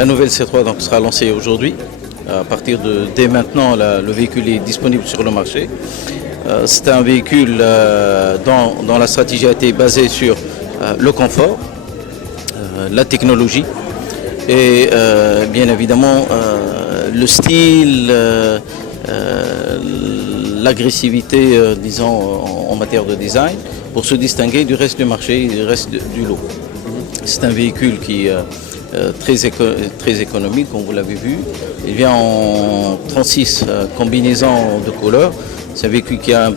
La nouvelle C3 donc, sera lancée aujourd'hui. À partir de dès maintenant, le véhicule est disponible sur le marché. C'est un véhicule dont la stratégie a été basée sur le confort, la technologie et bien évidemment le style, l'agressivité, disons, en matière de design, pour se distinguer du reste du marché et du reste du lot. C'est un véhicule qui est très économique, comme vous l'avez vu. Il vient en 36 combinaisons de couleurs. C'est un véhicule qui a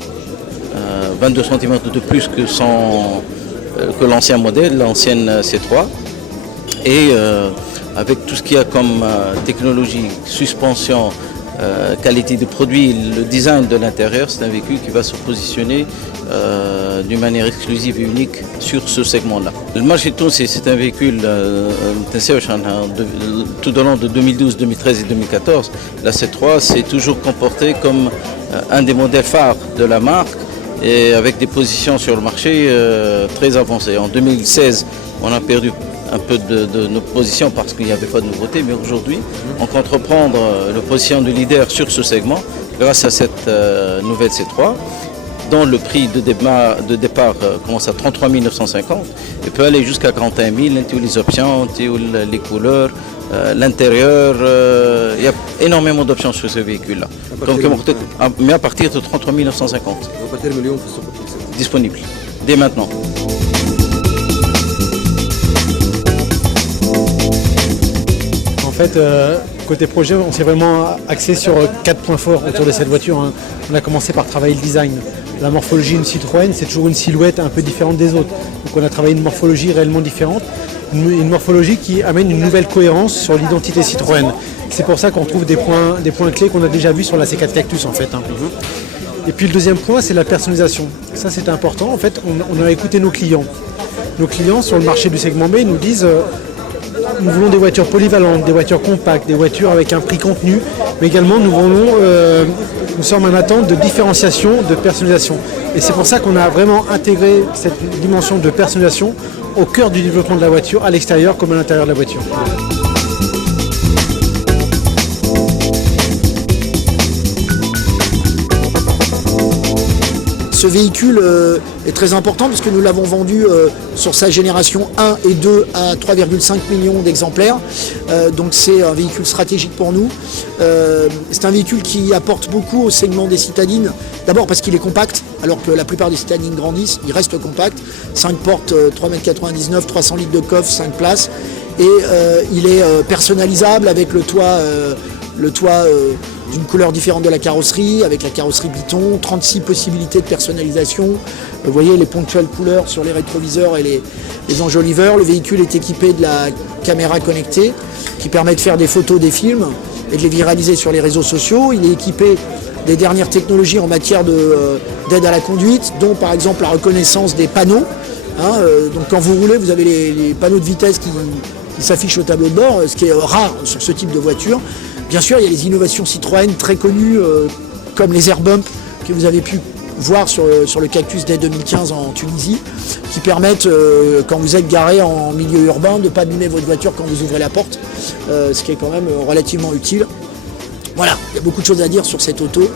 22 cm de plus que l'ancien modèle, l'ancienne C3. Et avec tout ce qu'il y a comme technologie, suspension, qualité de produit, le design de l'intérieur, c'est un véhicule qui va se positionner d'une manière exclusive et unique sur ce segment-là. Le marché Tounsi, c'est un véhicule tout au long de 2012, 2013 et 2014. La C3 s'est toujours comportée comme un des modèles phares de la marque et avec des positions sur le marché très avancées. En 2016, on a perdu un peu de nos positions parce qu'il n'y avait pas de nouveauté, mais aujourd'hui, on compte reprendre la position de leader sur ce segment grâce à cette nouvelle C3, dont le prix de départ commence à 33 950 et peut aller jusqu'à 41 000, toutes les options, les couleurs, l'intérieur. Il y a énormément d'options sur ce véhicule-là. Mais à partir de 33 950. Disponible, dès maintenant. En fait, côté projet, on s'est vraiment axé sur 4 points forts autour de cette voiture. On a commencé par travailler le design. La morphologie d'une Citroën, c'est toujours une silhouette un peu différente des autres. Donc on a travaillé une morphologie réellement différente, une morphologie qui amène une nouvelle cohérence sur l'identité Citroën. C'est pour ça qu'on trouve des points clés qu'on a déjà vus sur la C4 Cactus en fait. Et puis le deuxième point, c'est la personnalisation. Ça c'est important. En fait, on a écouté nos clients. Nos clients sur le marché du segment B nous disent nous voulons des voitures polyvalentes, des voitures compactes, des voitures avec un prix contenu, mais également nous sommes en attente de différenciation, de personnalisation. Et c'est pour ça qu'on a vraiment intégré cette dimension de personnalisation au cœur du développement de la voiture, à l'extérieur comme à l'intérieur de la voiture. Ce véhicule est très important puisque nous l'avons vendu sur sa génération 1 et 2 à 3,5 millions d'exemplaires. Donc c'est un véhicule stratégique pour nous. C'est un véhicule qui apporte beaucoup au segment des citadines. D'abord parce qu'il est compact, alors que la plupart des citadines grandissent, il reste compact. 5 portes, 3,99 m, 300 litres de coffre, 5 places. Et il est personnalisable avec le toit d'une couleur différente de la carrosserie, avec la carrosserie Biton, 36 possibilités de personnalisation. Vous voyez les ponctuelles couleurs sur les rétroviseurs et les enjoliveurs. Le véhicule est équipé de la caméra connectée qui permet de faire des photos des films et de les viraliser sur les réseaux sociaux. Il est équipé des dernières technologies en matière d'aide à la conduite, dont par exemple la reconnaissance des panneaux. Donc quand vous roulez, vous avez les panneaux de vitesse qui s'affichent au tableau de bord, ce qui est rare sur ce type de voiture. Bien sûr, il y a les innovations Citroën très connues, comme les airbumps que vous avez pu voir sur le Cactus dès 2015 en Tunisie, qui permettent, quand vous êtes garé en milieu urbain, de ne pas abîmer votre voiture quand vous ouvrez la porte, ce qui est quand même relativement utile. Voilà, il y a beaucoup de choses à dire sur cette auto.